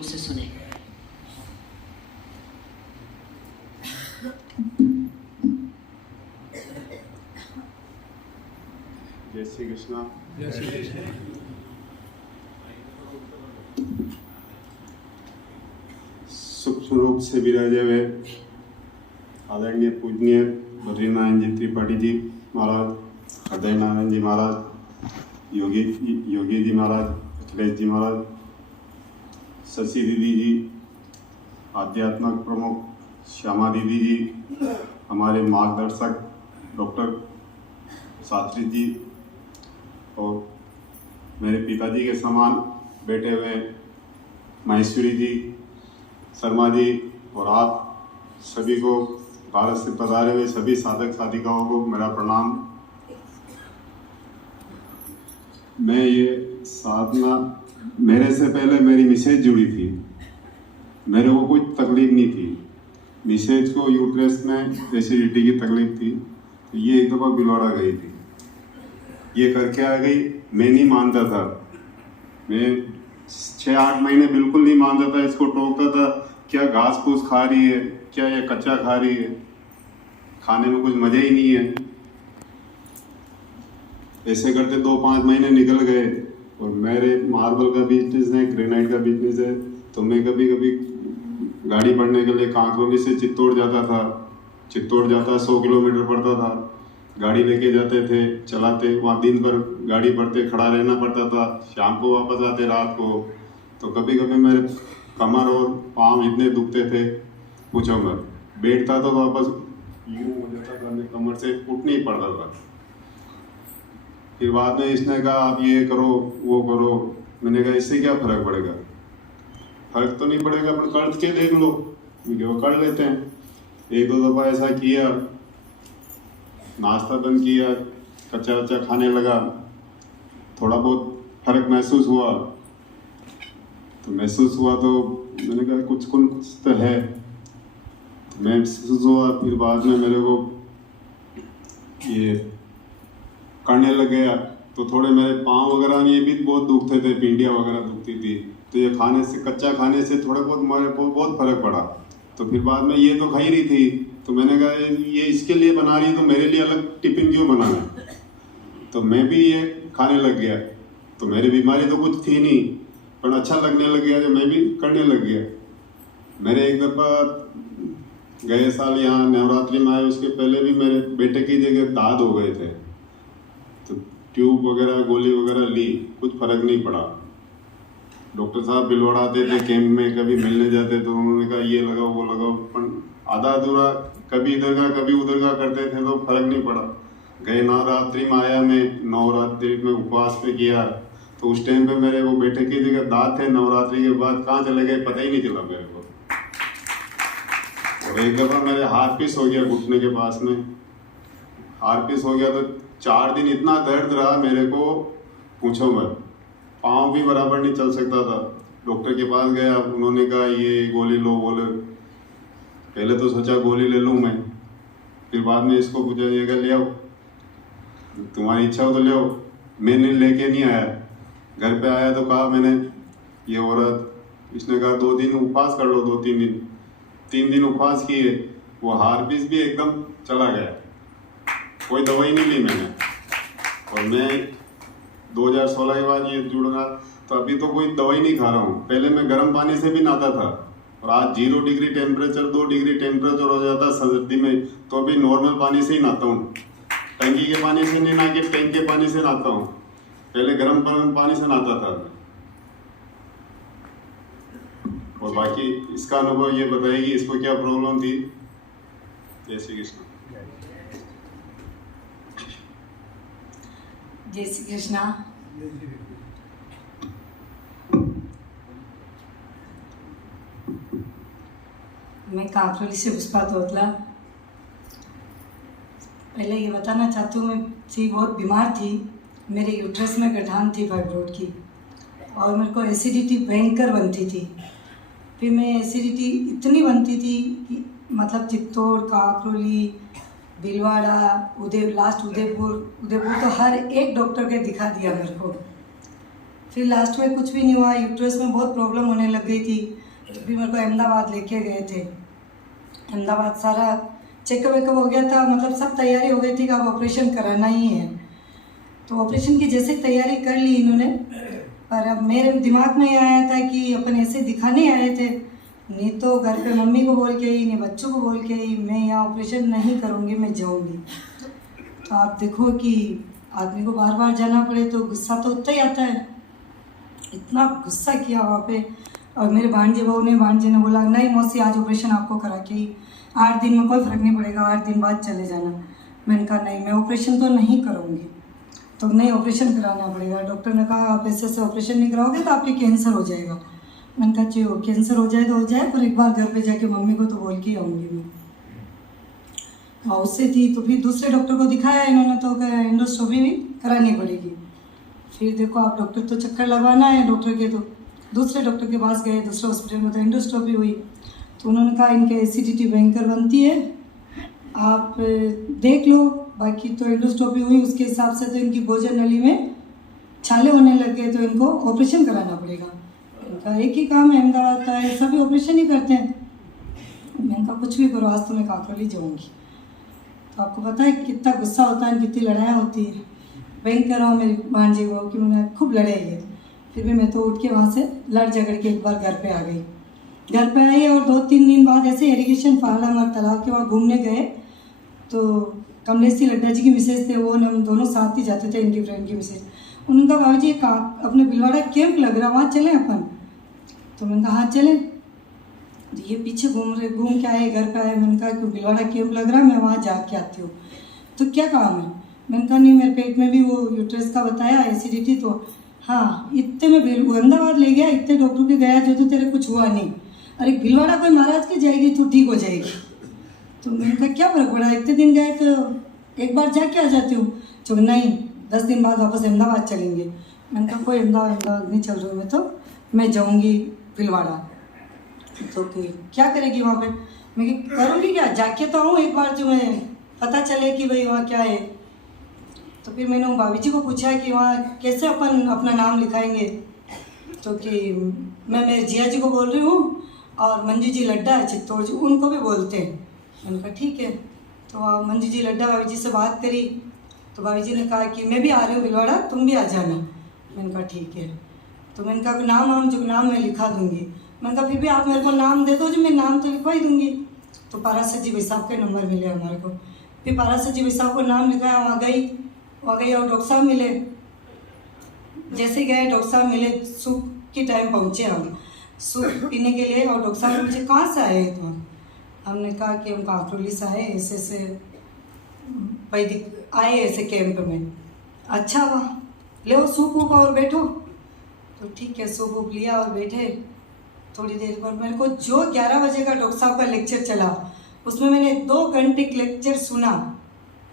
मुख से सुने। जय श्री कृष्णा। जय श्री कृष्ण। सूक्ष्म रूप से विराजे हुए आदरणीय पूजनीय बद्रीनारायण जी त्रिपाठी जी महाराज, हृदय नारायण जी महाराज, योगी जी महाराज, अखिलेश जी महाराज, शशि दीदी जी, आध्यात्मिक प्रमुख श्यामा दीदी जी, हमारे मार्गदर्शक डॉक्टर शास्त्री जी और मेरे पिताजी के समान बैठे हुए महेश्वरी जी, शर्मा जी और आप सभी को, भारत से पधारे हुए सभी साधक साधिकाओं को मेरा प्रणाम। मैं ये साधना, मेरे से पहले मेरी मिसेज जुड़ी थी, मेरे को कोई तकलीफ नहीं थी। मिसेज को यूट्रस में एसिडिटी की तकलीफ थी, तो ये एक दफ़ा बिलवाड़ा गई थी, ये करके आ गई। मैं नहीं मानता था, मैं 6-8 महीने बिल्कुल नहीं मानता था, इसको टोकता था, क्या घास फूस खा रही है, क्या ये कच्चा खा रही है, खाने में कुछ मज़ा ही नहीं है। ऐसे करते 2-5 महीने निकल गए और मेरे मार्बल का बिजनेस है, ग्रेनाइट का बिजनेस है, तो मैं कभी कभी गाड़ी पढ़ने के लिए कांकरोली से चित्तौड़ जाता था। चित्तौड़ जाता 100 किलोमीटर पड़ता था, गाड़ी लेके जाते थे, चलाते, वहाँ दिन भर गाड़ी पढ़ते खड़ा रहना पड़ता था, शाम को वापस आते रात को। तो कभी कभी मेरे कमर और पाँव इतने दुखते थे पूछो मत। बैठता तो वापस यूँ हो जाता था, मैं कमर से उठ नहीं पड़ता था। फिर बाद में इसने कहा आप ये करो वो करो, मैंने कहा इससे क्या फ़र्क पड़ेगा, फर्क तो नहीं पड़ेगा, पर कर के देख लो, वो कर लेते हैं। 1-2 दफ़ा ऐसा किया, नाश्ता बंद किया, कच्चा वच्चा खाने लगा, थोड़ा बहुत फर्क महसूस हुआ। तो मैंने कहा कुछ तो है, तो महसूस हुआ। फिर बाद में मेरे को ये करने लग गया, तो थोड़े मेरे पाँव वगैरह में ये भी बहुत दुखते थे, पिंडियाँ वगैरह दुखती थी, तो ये खाने से, कच्चा खाने से थोड़े बहुत मेरे को बहुत फर्क पड़ा। तो फिर बाद में ये तो खा ही रही थी, तो मैंने कहा ये इसके लिए बना रही है तो मेरे लिए अलग टिफिन क्यों बनाना, तो मैं भी ये खाने लग गया। तो मेरी बीमारी तो कुछ थी नहीं, पर अच्छा लगने लग गया, जो मैं भी करने लग गया। मेरे एक दफ़ा गए साल यहाँ नवरात्रि में आए, उसके पहले भी मेरे बेटे की जगह दाद हो गए थे, तो ट्यूब वगैरह गोली वगैरह ली, कुछ फर्क नहीं पड़ा। डॉक्टर साहब बिलवाड़ा आते थे कैंप में, कभी मिलने जाते तो उन्होंने कहा ये लगाओ वो लगाओ, पर आधा अधूरा कभी इधर का कभी उधर का करते थे, तो फर्क नहीं पड़ा। गए नवरात्रि में आया, मैं नवरात्रि में उपवास पे किया, तो उस टाइम पे मेरे वो बेटे की जगह दांत थे, नवरात्रि के बाद कहाँ चले गए पता ही नहीं चला मेरे को। और एक दफ़ा मेरे हाथ पीस हो गया, घुटने के पास में हाथ पीस हो गया, तो 4 दिन इतना दर्द रहा मेरे को पूछो मत, पाँव भी बराबर नहीं चल सकता था। डॉक्टर के पास गया, उन्होंने कहा ये गोली लो, बोले पहले तो सोचा गोली ले लूँ मैं, फिर बाद में इसको पूछा ये क्या ले आओ, तुम्हारी इच्छा हो तो ले आओ। मैंने लेके नहीं आया, घर पे आया तो कहा मैंने ये औरत, इसने कहा 2 दिन उपवास कर लो, 2-3 दिन, 3 दिन उपवास किए, वो हार्पिस भी एकदम चला गया, कोई दवाई नहीं ली मैंने। और मैं 2016 के बाद ये जुड़ा, तो अभी तो कोई दवाई नहीं खा रहा हूँ। पहले मैं गर्म पानी से भी नहाता था, और आज 0 डिग्री टेम्परेचर, 2 डिग्री टेम्परेचर हो जाता सर्दी में, तो अभी नॉर्मल पानी से ही नहाता हूँ। टंकी के पानी से नहीं नहा के टैंक के पानी से नहाता हूँ, पहले गर्म पानी से नहाता था। और बाकी इसका अनुभव ये बताएगी इसको क्या प्रॉब्लम थी। जय श्री कृष्ण। जय श्री कृष्णा। मैं कांकरोली से पुष्पा तोतला। पहले ये बताना चाहती हूँ, मैं बहुत बीमार थी, मेरे यूट्रस में गठान थी फाइब्रोड की, और मेरे को एसिडिटी भयंकर बनती थी। फिर मैं एसिडिटी इतनी बनती थी कि मतलब चित्तौड़, कांकरोली, भीलवाड़ा, उदयपुर तो हर एक डॉक्टर के दिखा दिया मेरे को। फिर लास्ट में कुछ भी नहीं हुआ, यूट्रस में बहुत प्रॉब्लम होने लग गई थी, तो फिर मेरे को अहमदाबाद लेके गए थे। अहमदाबाद सारा चेकअप वेकअप हो गया था, मतलब सब तैयारी हो गई थी कि अब ऑपरेशन कराना ही है। तो ऑपरेशन की जैसे तैयारी कर ली इन्होंने, पर अब मेरे दिमाग में ये आया था कि अपन ऐसे दिखाने आए थे, नहीं तो घर पे मम्मी को बोल के ही, नहीं बच्चों को बोल के ही मैं यहाँ ऑपरेशन नहीं करूँगी, मैं जाऊँगी। तो आप देखो कि आदमी को बार बार जाना पड़े तो गुस्सा तो उतना ही आता है। इतना गुस्सा किया वहाँ पे। और मेरे भांजे ने बोला नहीं मौसी आज ऑपरेशन आपको करा के ही, 8 दिन में कोई फ़र्क नहीं पड़ेगा, 8 दिन बाद चले जाना। मैंने कहा नहीं, मैं ऑपरेशन तो नहीं करूँगी। तो नहीं, ऑपरेशन कराना पड़ेगा। डॉक्टर ने कहा आप ऐसे ऑपरेशन नहीं कराओगे तो आपके कैंसर हो जाएगा। मैंने कहा चलो कैंसर हो जाए तो हो जाए, पर एक बार घर पे जाके मम्मी को तो बोल के आऊँगी मैं। और उससे थी तो फिर दूसरे डॉक्टर को दिखाया इन्होंने, तो एंडोस्कोपी भी करानी पड़ेगी। फिर देखो आप डॉक्टर तो चक्कर लगवाना है डॉक्टर के, तो दूसरे डॉक्टर के पास गए, दूसरे हॉस्पिटल में तो एंडोस्कोपी हुई। तो उन्होंने कहा इनके एसिडिटी भयंकर बनती है, आप देख लो। बाकी तो एंडोस्कोपी हुई, उसके हिसाब से तो इनकी भोजन नली में छाले होने लग गए, तो इनको ऑपरेशन कराना पड़ेगा। इनका एक ही काम है, अहमदाबाद का है, सभी ऑपरेशन ही करते हैं। मैंने कहा कुछ भी करो, आज तो मैं काकोली जाऊँगी। तो आपको पता है कितना गुस्सा होता है, कितनी लड़ाइयाँ होती है। भयंकर हो मेरी भांजे को कि मैंने खूब लड़ाई है। फिर भी मैं तो उठ के वहाँ से लड़ झगड़ के एक बार घर पे आ गई। घर पे आई और 2-3 दिन बाद ऐसे इरिगेशन फार्म और तालाब के वहाँ घूमने गए, तो कमलेश जी लड्डा जी की मिसेज थे, वो हम दोनों साथ ही जाते थे, इनकी फ्रेंड की मिसेज। उनका बाबू जी अपने भिलवाड़ा कैंप लग रहा, वहाँ चले अपन। तो मैंने कहा हाँ चले। तो ये पीछे घूम के आए, घर पे आए। मैंने कहा कि भिलवाड़ा कैंप लग रहा है, मैं वहाँ जाके आती हूँ। तो क्या काम है? मैंने कहा नहीं, मेरे पेट में भी वो यूट्रस का बताया एसिडिटी, तो हाँ इतने में अहमदाबाद ले गया, इतने डॉक्टर के गया जो तो तेरे कुछ हुआ नहीं। अरे भिलवाड़ा कोई महाराज के जाएगी तो ठीक हो जाएगी। तो मैंने कहा क्या फ़र्क पड़ा, इतने दिन गए तो एक बार जाके आ जाती हूँ। तो नहीं, 10 दिन बाद वापस अहमदाबाद चलेंगे। मैंने कहा कोई अहमदाबाद नहीं चल रही, मैं जाऊँगी भिलवाड़ा। तो क्या करेगी वहाँ पे? मैं करूँगी क्या, जाके तो आऊँ एक बार, जो मैं पता चले कि भाई वहाँ क्या है। तो फिर मैंने भाभी जी को पूछा कि वहाँ कैसे अपन अपना नाम लिखाएंगे। तो कि मैं मेरे जिया जी को बोल रही हूँ और मंजू जी लड्डा है चित्तौड़ जी, उनको भी बोलते हैं। मैंने कहा ठीक है। तो मंजू जी लड्डा भाभी जी से बात करी, तो भाभी जी ने कहा कि मैं भी आ रही हूँ भिलवाड़ा, तुम भी आ जाना। मैंने कहा ठीक है। तो मैंने कहा नाम मैं लिखा दूँगी। मैंने कहा फिर भी आप मेरे को नाम दे दो, जो मैं नाम तो लिखवा ही दूँगी। तो पारासर जी भाई साहब के नंबर मिले हमारे को। फिर पारासर जी भाई साहब को नाम लिखाया, वहाँ गई और डॉक्टर साहब मिले। जैसे गए डॉक्टर साहब मिले, सूप के टाइम पहुँचे हम सूप पीने के लिए, और डॉक्टर साहब ने मुझे कहाँ से आए तो हमने कहा कि हम काकरोली से आए, ऐसे वैदिक आए ऐसे कैंप में। अच्छा वहाँ ले सूप वूप और बैठो। तो ठीक है, सूप वूप लिया और बैठे। थोड़ी देर पर मेरे को जो 11 बजे का डॉक्टर साहब का लेक्चर चला, उसमें मैंने 2 घंटे लेक्चर सुना।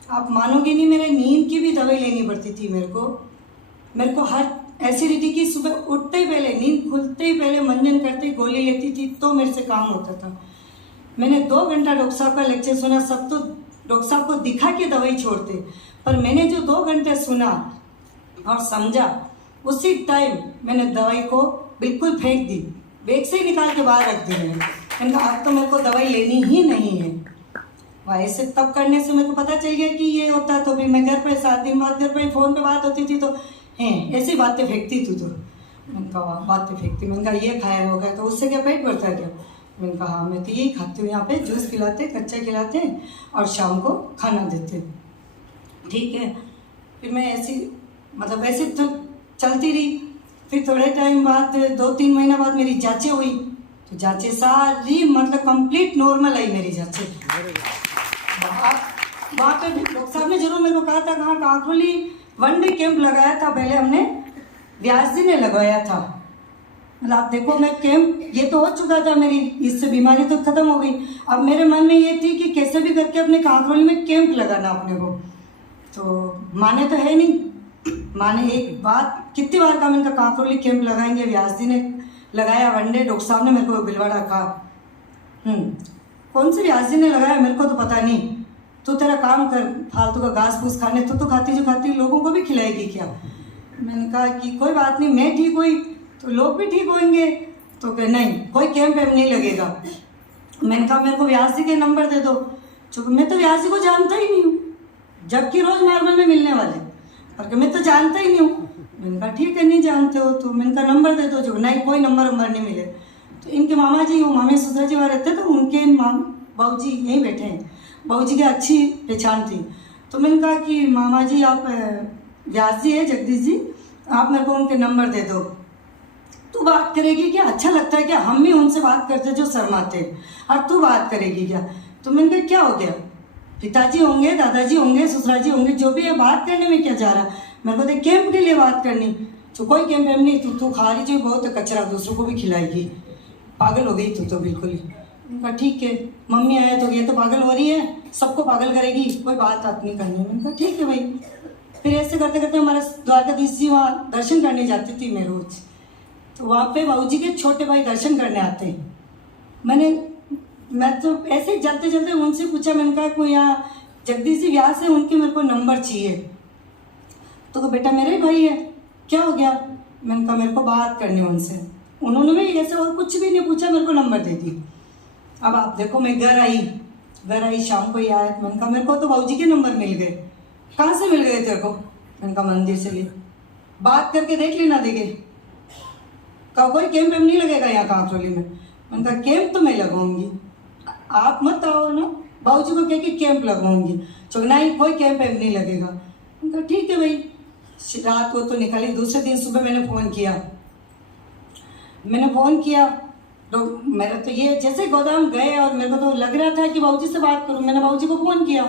आप मानोगे नहीं, मेरे नींद की भी दवाई लेनी पड़ती थी मेरे को हर एसिडिटी की सुबह उठते ही पहले, नींद खुलते ही पहले, मंजन करते ही गोली लेती थी तो मेरे से काम होता था। मैंने 2 घंटा डॉक्टर साहब का लेक्चर सुना। सब तो डॉक्टर साहब को दिखा के दवाई छोड़ते, पर मैंने जो 2 घंटे सुना और समझा, उसी टाइम मैंने दवाई को बिल्कुल फेंक दी, बैग से ही निकाल के बाहर रख दी। मैंने कहा अब तो मेरे को दवाई लेनी ही नहीं है। वहाँ से तब करने से मेरे को पता चल गया कि ये होता है। तो भी मैं घर पे 7 दिन बाद घर पे फ़ोन पे बात होती थी, तो हैं ऐसी बातें फेंकती तू तो। मैंने कहा बातें फेंकती। मैंने कहा ये खाया होगा तो उससे क्या पेट भरता है क्या? मैंने कहा हाँ मैं तो यही खाती हूँ, यहाँ पे जूस खिलाते, कच्चा खिलाते और शाम को खाना देते। ठीक है। फिर मैं ऐसे तो चलती रही। फिर थोड़े टाइम बाद 2-3 महीना बाद मेरी जांचें हुई, तो जांचें सारी कंप्लीट नॉर्मल आई मेरी जांचें। वहाँ पे डॉक्टर साहब ने जरूर मेरे को कहा था, कहाँ काकरोली 1 डे कैंप लगाया था पहले हमने, व्यास जी ने लगवाया था। मतलब आप देखो, मैं कैंप ये तो हो चुका था, मेरी इससे बीमारी तो खत्म हो गई। अब मेरे मन में ये थी कि कैसे भी करके अपने काकरोली में कैंप लगाना अपने को। तो माने तो है नहीं, माने एक बात कितनी बार कहा, मैंने कहा काकरोली कैंप लगाएंगे। व्यास जी ने लगाया 1 डे। डॉक्टर साहब ने मेरे को भिलवाड़ा कहा कौन से व्यास जी ने लगाया मेरे को तो पता नहीं, तू तेरा काम कर, फालतू का घास फूस खाने तो खाती जो खाती लोगों को भी खिलाएगी क्या? मैंने कहा कि कोई बात नहीं, मैं ठीक हुई तो लोग भी ठीक होंगे। तो कहे नहीं, कोई कैंप वैम्प नहीं लगेगा। मैंने कहा मेरे को व्यास जी के नंबर दे दो, क्योंकि मैं तो व्यास जी को जानता ही नहीं हूँ, जबकि रोज मार्बल में मिलने वाले, पर मैं तो जानता ही नहीं हूँ। मैंने कहा ठीक है, नहीं जानते हो तो मैंने कहा नंबर दे दो, जो नहीं कोई नंबर नहीं मिले। तो इनके मामा जी, वो मामी ससुरा जी वहाँ रहते, तो उनके बहू जी यहीं बैठे हैं, बहू जी की अच्छी पहचान थी। तो मैंने कहा कि मामा जी आप व्यास जी है, जगदीश जी, आप मेरे को उनके नंबर दे दो, तू बात करेगी क्या? अच्छा लगता है क्या? हम भी उनसे बात करते जो शर्माते, और तू बात करेगी क्या? तो मैंने कहा क्या हो गया, पिताजी होंगे, दादाजी होंगे, ससुरा जी होंगे, जो भी है, बात करने में क्या जा रहा? मेरे को तो कैंप के लिए बात करनी। तो कोई कैंप वेम नहीं, तू खा रही जो बहुत कचरा, दूसरों को भी खिलाएगी, पागल हो गई तू तो बिल्कुल ही। मैंने कहा ठीक है, मम्मी आए तो ये तो पागल हो रही है, सबको पागल करेगी, कोई बात नहीं करनी। मैंने कहा ठीक है भाई। फिर ऐसे करते करते हमारा द्वारकाधीश जी वहाँ दर्शन करने जाती थी मैं रोज। तो वहाँ पे बाबूजी के छोटे भाई दर्शन करने आते हैं। मैं तो ऐसे ही चलते चलते उनसे पूछा, मैंने कहा कोई यहाँ जगदीश जी व्यास है, उनके मेरे को नंबर चाहिए। तो बेटा मेरे ही भाई है, क्या हो गया? मैंने कहा मेरे को बात करनी है उनसे। उन्होंने भी ऐसे और कुछ भी नहीं पूछा, मेरे को नंबर दे दी। अब आप देखो, मैं घर आई शाम को ही आया। मैंने कहा मेरे को तो बाबूजी के नंबर मिल गए। कहाँ से मिल गए तेरे को? मैंने कहा मंदिर से लिए, बात करके देख लेना देखे। कहा कोई कैंप वेम नहीं लगेगा यहाँ कांकरोली में। मैंने कहा कैंप तो मैं लगाऊंगी, आप मत आओ ना, बाबूजी को कह के कैंप लगवाऊंगी। तो नहीं कोई कैंप वेम नहीं लगेगा। मैंने कहा ठीक है भाई। रात को तो निकाली, दूसरे दिन सुबह मैंने फ़ोन किया तो मेरा तो ये जैसे गोदाम गए और मेरे को तो लग रहा था कि बाबूजी से बात करूं। मैंने बाबूजी को फ़ोन किया,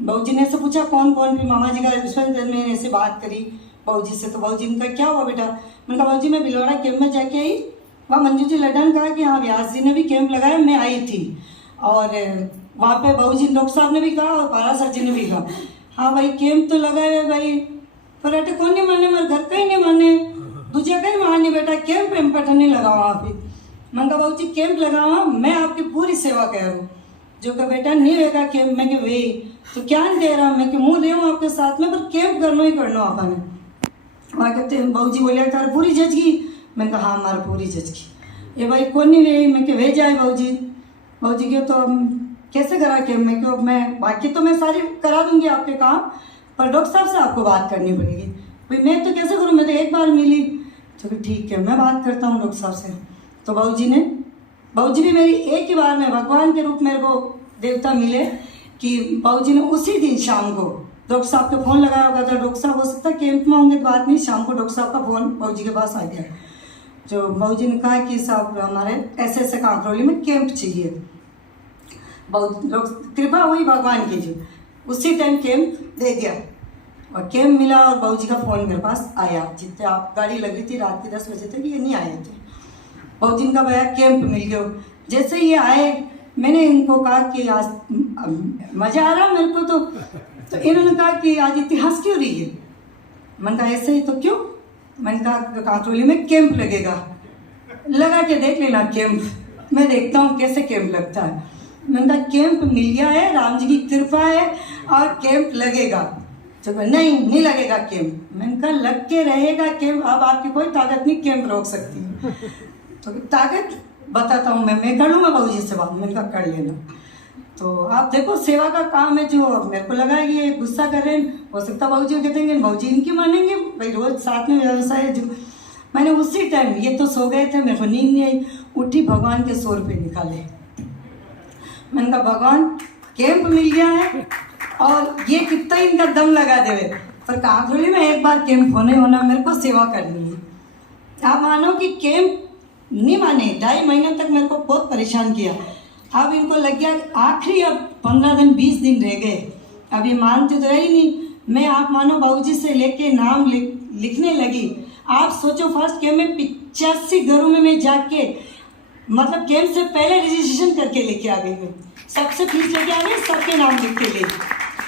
बाबूजी ने ऐसे पूछा कौन कौन, फिर मामा जी का रिस्पॉन्स, मैंने ऐसे बात करी बाबूजी से। तो बाबूजी ने कहा क्या हुआ बेटा? मैंने कहा बाबूजी मैं भिलवाड़ा कैंप में जाके आई, वहाँ मंजू जी लड्डा ने कहा कि हाँ व्यास जी ने भी कैंप लगाया, मैं आई थी। और वहाँ पे बाबूजी डॉक्टर साहब ने भी कहा और पारा सर जी ने भी कहा हाँ भाई कैंप तो लगाया भाई, पर अटे कौन नहीं माने, मेरे घर का ही नहीं माने, दूसरा का ही माने बेटा, कैंप वेम पठन नहीं लगा वहाँ पे। मैंने कहा बाबूजी कैंप लगावा, मैं आपकी पूरी सेवा कर रहा हूँ। जो कहा बेटा नहीं रहेगा कैंप, मैं कि वही तो क्या नहीं दे रहा, मैं कि मुँह दे आपके साथ में, पर कैंप करना ही करना आपने। वहाँ कहते हैं बाबूजी बोले तार पूरी जज की। मैंने कहा हाँ हमारा पूरी जज की। ये भाई कौन नहीं रही, मैं कि वे जाए बाबूजी के तो कैसे करा कैंप में, क्यों मैं बाकी तो मैं सारी करा दूंगी आपके काम, पर डॉक्टर साहब से आपको बात करनी पड़ेगी। भाई मैं तो कैसे करूँ, मैं तो एक बार मिली। तो ठीक है मैं बात करता हूँ डॉक्टर साहब से। तो बाबूजी भी मेरी एक ही बार में भगवान के रूप मेरे को देवता मिले कि बाबूजी ने उसी दिन शाम को डॉक्टर साहब का फ़ोन लगाया होगा था। डॉक्टर साहब हो सकता है कैंप में होंगे तो बात नहीं, शाम को डॉक्टर साहब का फ़ोन बाबूजी के पास आ गया। जो बाबूजी ने कहा कि साहब हमारे ऐसे ऐसे कांकरोली में कैंप चाहिए। कृपा हुई भगवान की, जो उसी टाइम कैंप दे दिया और कैंप मिला और बाबूजी का फ़ोन मेरे पास आया। जितने आप गाड़ी लगी थी रात के 10 बजे तक, ये नहीं आए थे। बाबूजी का भैया कैंप मिल गया। जैसे ये आए मैंने इनको कहा कि आज मज़ा आ रहा मेरे को, तो इन्होंने कहा कि आज इतिहास क्यों रही है। मैंने कहा ऐसे ही तो क्यों। मैंने कहा कांकरोली में कैंप लगेगा, लगा के देख लेना कैंप, मैं देखता हूँ कैसे कैंप लगता है। मैंने कहा कैंप मिल गया है, राम जी की कृपा है और कैंप लगेगा। तो नहीं लगेगा कैंप। मैंने कहा लग के रहेगा कैंप, अब आपकी कोई ताकत नहीं कैंप रोक सकती। तो ताकत बताता हूँ मैं कर लूँगा बाबूजी से बात। मैंने कहा कर लेना। तो आप देखो सेवा का काम है, जो मेरे को लगा ये गुस्सा कर रहे हैं, हो सकता बाबूजी कहते हैं बाबूजी इनकी मानेंगे भाई, रोज साथ में व्यवसाय है। जो मैंने उसी टाइम, ये तो सो गए थे, मेरे को नींद नहीं आई, उठी भगवान के 100 रुपये निकाले। मैंने कहा भगवान कैंप मिल गया है और ये कितना इनका दम लगा देवे, पर कांकरोली में एक बार कैंप होना मेरे को सेवा करनी है। आप मानो कि कैंप नहीं माने, 2.5 महीने तक मेरे को बहुत परेशान किया। अब इनको लग गया आखिरी, अब 15 दिन 20 दिन रह गए, अब ये मानते तो रही नहीं। मैं आप मानो बाबूजी से लेके नाम लिखने लगी। आप सोचो फर्स्ट कैंप में 85 घरों में मैं जाके, मतलब कैंप से पहले रजिस्ट्रेशन करके लेके आ गई। मैं सबसे फीस लेके आ गई, सबके नाम लिख के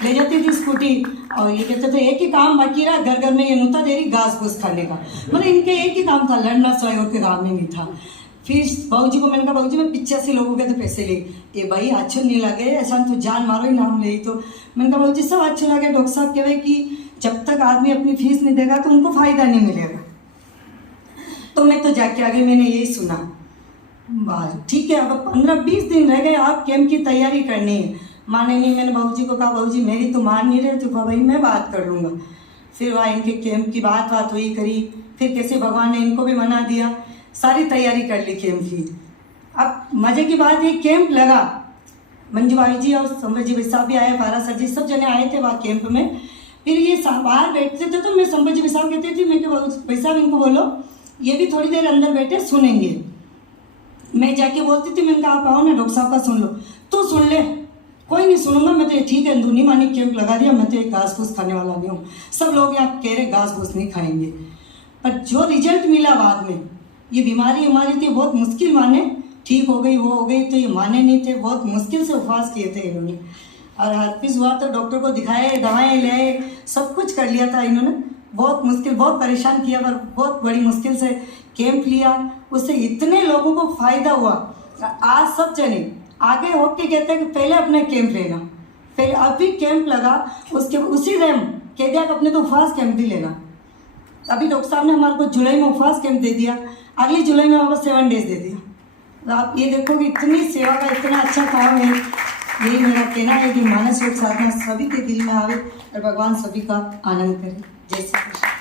ले जाती थी स्कूटी। और ये कहते थे एक ही काम बाकी रहा, घर घर में ये नूता दे रही घास फूस खाने का, मतलब इनके एक ही काम था, लड़ना सोए और के काम ही नहीं था। फिर बाबूजी को मैंने कहा बाबूजी मैं 85 लोगों के तो पैसे ले, ये भाई अच्छे नहीं लगे, ऐसा तो जान मारो ही नाम ले। तो मैंने कहा बाबूजी सब अच्छे लगे। डॉक्टर साहब कहे कि जब तक आदमी अपनी फीस नहीं देगा तो उनको फ़ायदा नहीं मिलेगा। तो मैं तो जाके आगे मैंने यही सुना, ठीक है अब 15-20 दिन रह गए, आप कैंप की तैयारी करनी है। माने नहीं, मैंने बाबूजी को कहा बाबूजी मेरी तो मान नहीं रहे, तो कहा भाई मैं बात कर लूँगा। फिर वहाँ इनके कैंप की बात हुई करी, फिर कैसे भगवान ने इनको भी मना दिया, सारी तैयारी कर ली कैंप की। अब मज़े की बात ये कैंप लगा, मंजू भाई जी और संबत जी साहब भी आए, पारा सर जी सब जने आए थे वहाँ कैंप में। फिर ये बाहर बैठते थे तो मैं संबत जी साहब कहते थे, मैं क्या भाई साहब इनको बोलो ये भी थोड़ी देर अंदर बैठे सुनेंगे। मैं जाके बोलती थी, मैंने कहा आप आओ ना डॉक्टर साहब का सुन लो। तो सुन ले, कोई नहीं सुनूंगा, मैं तो ठीक है अंदरूनी मानी कैंप लगा दिया, मैं तो एक घास फूस खाने वाला नहीं हूँ। सब लोग यहाँ कह रहे घास फूस नहीं खाएंगे, पर जो रिजल्ट मिला बाद में, ये बीमारी हमारी थी बहुत मुश्किल, माने ठीक हो गई वो हो गई, तो ये माने नहीं थे, बहुत मुश्किल से उपवास किए थे इन्होंने। और हर्पिस हुआ तो डॉक्टर को दिखाए, दवाएं ले, सब कुछ कर लिया था इन्होंने, बहुत मुश्किल, बहुत परेशान किया, पर बहुत बड़ी मुश्किल से कैंप लिया, उससे इतने लोगों को फ़ायदा हुआ। आज सब जने आगे होके कहते हैं कि पहले अपना कैंप लेना, पहले अभी कैंप लगा उसके उसी टाइम कह दिया कि अपने तो उपवास कैंप भी लेना। अभी डॉक्टर साहब ने हमारे को जुलाई में उपवास कैंप दे दिया, अगली जुलाई में वापस 7 डेज दे दिया। तो आप ये देखो कि इतनी सेवा का इतना अच्छा काम है। यही मेरा कहना है कि मानस योग साधना सभी के दिल में आवे और भगवान सभी का आनंद करे। जय श्री कृष्ण।